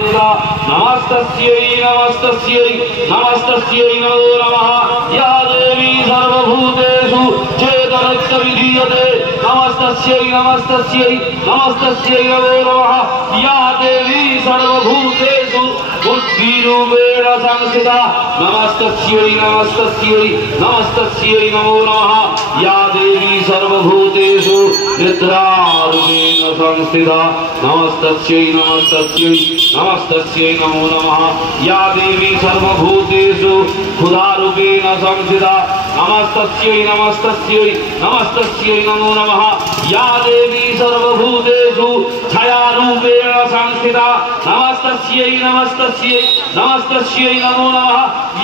नमस्तस्यै नमस्तस्यै नमस्तस्यै नमो नमः या देवी सर्वभूतेषु चेतनत्वविधीयते नमस्तस्यै नमस्तस्यै नमस्तस्यै नमो नमः या देवी सर्वभूतेषु बुद्धिरूपेण संस्थिता नमस्तस्यै नमस्तस्यै नमस्तस्यै नमो नमः या देवी सर्वभूतेषु निद्रारूपेण संस्थिता नमस्तस्यै नमस्तस्यै नमस्तस्यै नमो नमः या देवी सर्वभूतेषु क्षुधारूपेण संस्थिता नमस्तस्यै नमस्तस्यै नमस्तस्यै नमो नमः या देवी सर्वभूतेषु छायारूपेण संस्थिता नमस्तस्यै नमस्तस्यै नमस्तस्यै नमो नमः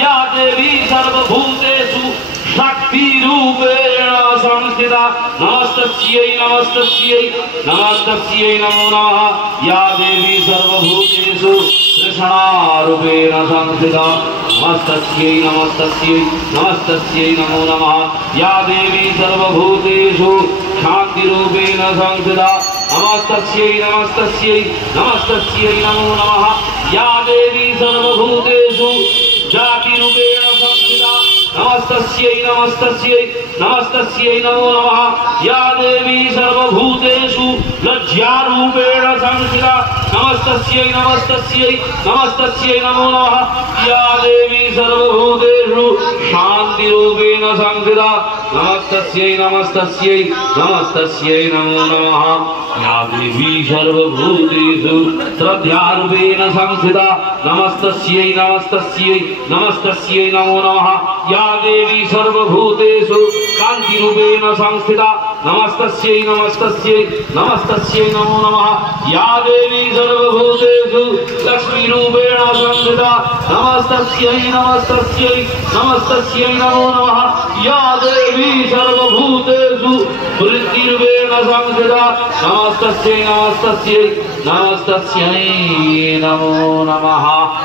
या देवी सर्वभूतेषु शक्तिरूपेण संस्थिता नमस्तस्यै नमस्तस्यै नमस्तस्यै नमो नमः या देवी सर्वभूतेषु कृष्णारूपेण संस्थिता नमस्तस्यै नमस्तस्यै नमस्तस्यै नमो नमः या देवी सर्वभूतेषु शान्तिरूपेण संस्थिता नमस्तस्यै नमस्तस्यै नमस्तस्यै नमो नमः या देवी सर्वभूतेषु जातिरूपेण संस्थिता नमस्तस्यै नमस्तस्यै नमस्तस्यै नमो नमः या देवी सर्वभूतेषु लज्जारूपेण संस्थिता नमस्तस्यै नमस्तस्यै नमस्तस्यै नमो नमः या देवी सर्वभूतेषु शान्तिरूपेण संस्थिता नमस्तस्यै नमस्तस्यै नमस्तस्यै नमो नमः या देवी सर्वभूतेषु श्रद्धारूपेण संस्थिता नमस्तस्यै नमस्तस्यै नमस्तस्यै नमो नमः या देवी सर्वभूतेषु कान्तिरूपेण संस्थिता नमस्तस्यै नमस्तस्यै नमस्तस्यै नमो नमः या देवी सर्वभूतेषु लक्ष्मीरूपेण संस्थिता नमस्तस्यै नमस्तस्यै नमस्तस्यै नमो नमः या देवी सर्वभूतेषु वृत्तिरूपेण संस्थिता नमस्तस्यै नमस्तस्यै नमस्तस्यै नमो नमः।